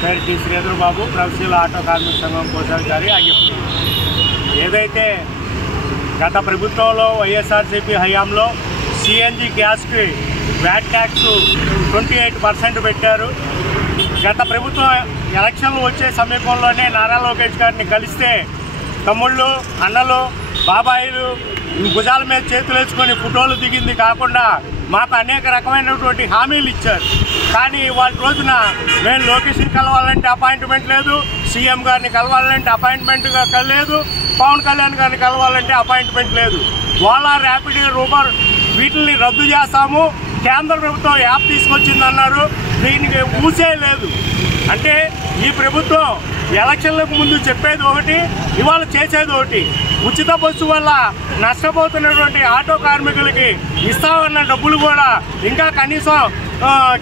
పేరు T Sridhar Babu, professional auto కార్మిక సంఘం కోశాధికారి అయ్యప్ప. ఏదైతే గత ప్రభుత్వంలో వైఎస్ఆర్సీపీ హయాంలో సిఎన్జి గ్యాస్కి వ్యాట్ ట్యాక్స్ 28% పెట్టారు. గత ప్రభుత్వం ఎలక్షన్లు వచ్చే సమీపంలోనే నారా లోకేష్ గారిని కలిస్తే తమ్ముళ్ళు, అన్నలు, బాబాయిలు భుజాల మీద చేతులు వేసుకొని ఫోటోలు దిగింది కాకుండా మాకు అనేక రకమైనటువంటి హామీలు ఇచ్చారు. కానీ వాళ్ళ రోజున మేము లోకేష్ని కలవాలంటే అపాయింట్మెంట్ లేదు, సీఎం గారిని కలవాలంటే అపాయింట్మెంట్ లేదు, పవన్ కళ్యాణ్ గారిని కలవాలంటే అపాయింట్మెంట్ లేదు. ఓలా, ర్యాపిడ్, ఊబర్ వీటిని రద్దు చేస్తాము, కేంద్ర ప్రభుత్వం యాప్ తీసుకొచ్చిందన్నారు. దీనికి ఊసే లేదు. అంటే ఈ ప్రభుత్వం ఎలక్షన్లకు ముందు చెప్పేది ఒకటి, ఇవాళ చేసేది ఒకటి. ఉచిత బస్సు వల్ల నష్టపోతున్నటువంటి ఆటో కార్మికులకి ఇస్తామన్న డబ్బులు కూడా ఇంకా కనీసం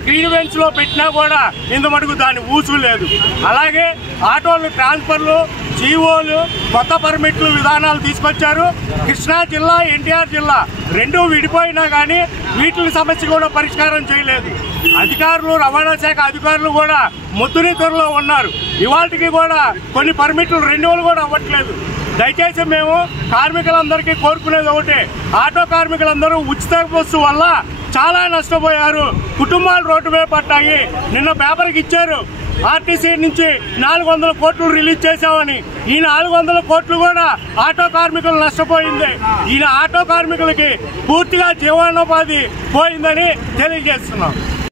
గ్రీవెన్స్లో పెట్టినా కూడా ఇంత మటుకు దాని ఊసు లేదు. అలాగే ఆటోలు ట్రాన్స్ఫర్లు, జీవోలు, కొత్త పర్మిట్లు విధానాలు తీసుకొచ్చారు. కృష్ణా జిల్లా, ఎన్టీఆర్ జిల్లా రెండూ విడిపోయినా కానీ వీటి సమస్య కూడా పరిష్కారం చేయలేదు. అధికారులు, రవాణా శాఖ అధికారులు కూడా ముద్దునిద్రలో ఉన్నారు. ఇవాళకి కూడా కొన్ని పర్మిట్లు రెన్యువల్ కూడా అవ్వట్లేదు. దయచేసి మేము కార్మికులందరికీ కోరుకునేది ఒకటే, ఆటో కార్మికులందరూ ఉచిత బస్సు వల్ల చాలా నష్టపోయారు. కుటుంబాలు రోడ్డు మీద పట్టాయి. నిన్న పేపర్కి ఇచ్చారు, ఆర్టీసీ నుంచి 400 కోట్లు రిలీజ్ చేశామని. ఈ 400 కోట్లు కూడా ఆటో కార్మికులు నష్టపోయింది. ఈయన ఆటో కార్మికులకి పూర్తిగా జీవనోపాధి పోయిందని తెలియజేస్తున్నాం.